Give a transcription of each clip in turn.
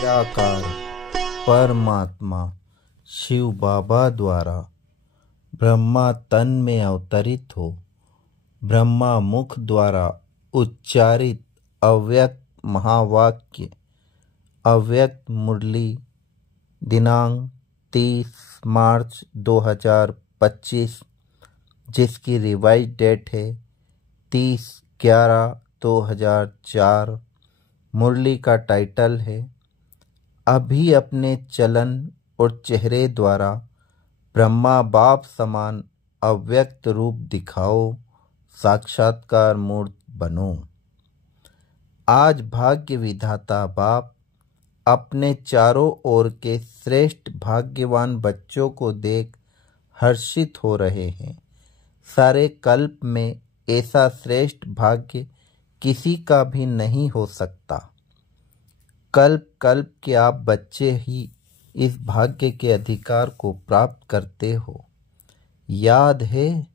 निराकार परमात्मा शिव बाबा द्वारा ब्रह्मा तन में अवतरित हो ब्रह्मा मुख द्वारा उच्चारित अव्यक्त महावाक्य अव्यक्त मुरली दिनांक 30 मार्च 2025 जिसकी रिवाइज डेट है 30/11/2004। मुरली का टाइटल है अभी अपने चलन और चेहरे द्वारा ब्रह्मा बाप समान अव्यक्त रूप दिखाओ, साक्षात्कार मूर्त बनो। आज भाग्य विधाता बाप अपने चारों ओर के श्रेष्ठ भाग्यवान बच्चों को देख हर्षित हो रहे हैं। सारे कल्प में ऐसा श्रेष्ठ भाग्य किसी का भी नहीं हो सकता। कल्प कल्प के आप बच्चे ही इस भाग्य के अधिकार को प्राप्त करते हो। याद है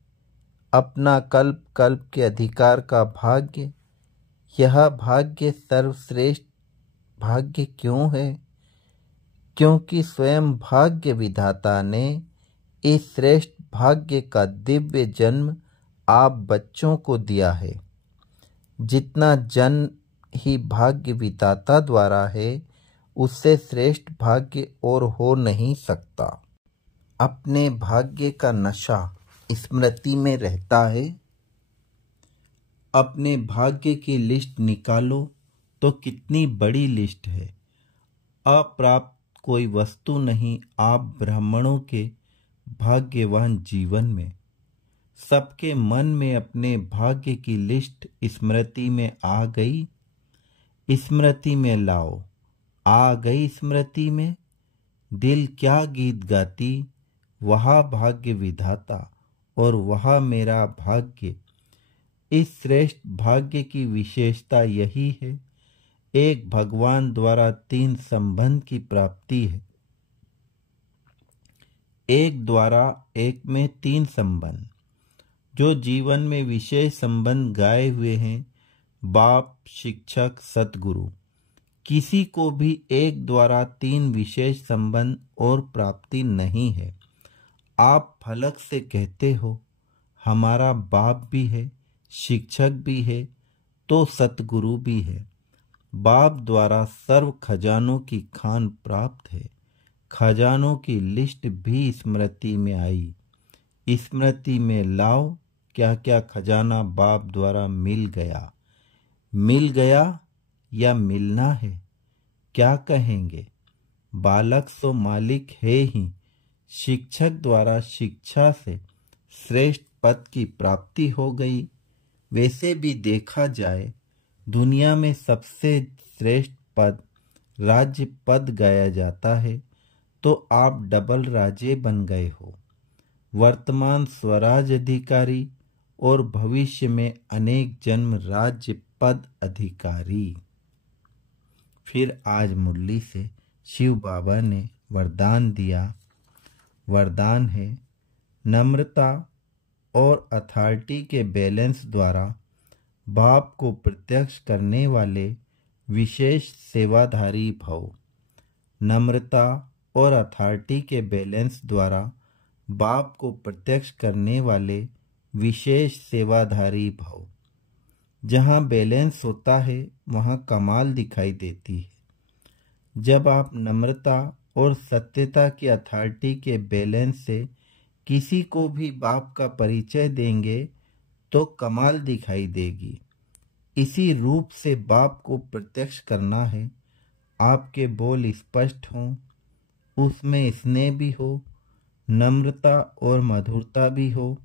अपना कल्प कल्प के अधिकार का भाग्य। यह भाग्य सर्वश्रेष्ठ भाग्य क्यों है? क्योंकि स्वयं भाग्य विधाता ने इस श्रेष्ठ भाग्य का दिव्य जन्म आप बच्चों को दिया है। जितना जन्म ही भाग्य विधाता द्वारा है उससे श्रेष्ठ भाग्य और हो नहीं सकता। अपने भाग्य का नशा स्मृति में रहता है। अपने भाग्य की लिस्ट निकालो तो कितनी बड़ी लिस्ट है। अप्राप्त कोई वस्तु नहीं आप ब्राह्मणों के भाग्यवान जीवन में। सबके मन में अपने भाग्य की लिस्ट स्मृति में आ गई। स्मृति में लाओ। आ गई स्मृति में। दिल क्या गीत गाती, वहा भाग्य विधाता और वहा मेरा भाग्य। इस श्रेष्ठ भाग्य की विशेषता यही है एक भगवान द्वारा 3 संबंध की प्राप्ति है। एक द्वारा एक में 3 संबंध। जो जीवन में विशेष संबंध गाए हुए हैं बाप शिक्षक सतगुरु। किसी को भी एक द्वारा 3 विशेष संबंध और प्राप्ति नहीं है। आप फलक से कहते हो हमारा बाप भी है शिक्षक भी है तो सतगुरु भी है। बाप द्वारा सर्व खजानों की खान प्राप्त है। खजानों की लिस्ट भी स्मृति में आई। स्मृति में लाओ क्या क्या खजाना बाप द्वारा मिल गया। मिल गया या मिलना है क्या कहेंगे। बालक सो मालिक है ही। शिक्षक द्वारा शिक्षा से श्रेष्ठ पद की प्राप्ति हो गई। वैसे भी देखा जाए दुनिया में सबसे श्रेष्ठ पद राज्य पद गाया जाता है तो आप डबल राजे बन गए हो। वर्तमान स्वराज अधिकारी और भविष्य में अनेक जन्म राज्य पद अधिकारी। फिर आज मुरली से शिव बाबा ने वरदान दिया। वरदान है नम्रता और अथॉरिटी के बैलेंस द्वारा बाप को प्रत्यक्ष करने वाले विशेष सेवाधारी भव। नम्रता और अथॉरिटी के बैलेंस द्वारा बाप को प्रत्यक्ष करने वाले विशेष सेवाधारी भव। जहाँ बैलेंस होता है वहाँ कमाल दिखाई देती है। जब आप नम्रता और सत्यता की अथॉरिटी के बैलेंस से किसी को भी बाप का परिचय देंगे तो कमाल दिखाई देगी। इसी रूप से बाप को प्रत्यक्ष करना है। आपके बोल स्पष्ट हों, उसमें स्नेह भी हो, नम्रता और मधुरता भी हो,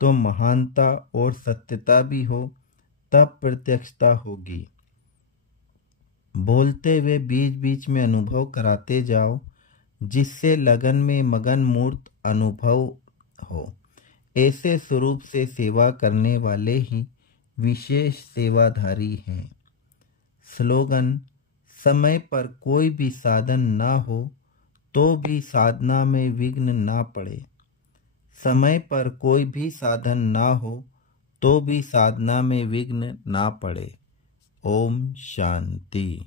तो महानता और सत्यता भी हो, तब प्रत्यक्षता होगी। बोलते हुए बीच बीच में अनुभव कराते जाओ जिससे लगन में मगन मूर्त अनुभव हो। ऐसे स्वरूप से सेवा करने वाले ही विशेष सेवाधारी हैं। स्लोगन समय पर कोई भी साधन ना हो तो भी साधना में विघ्न ना पड़े। समय पर कोई भी साधन ना हो तो भी साधना में विघ्न ना पड़े। ओम शांति।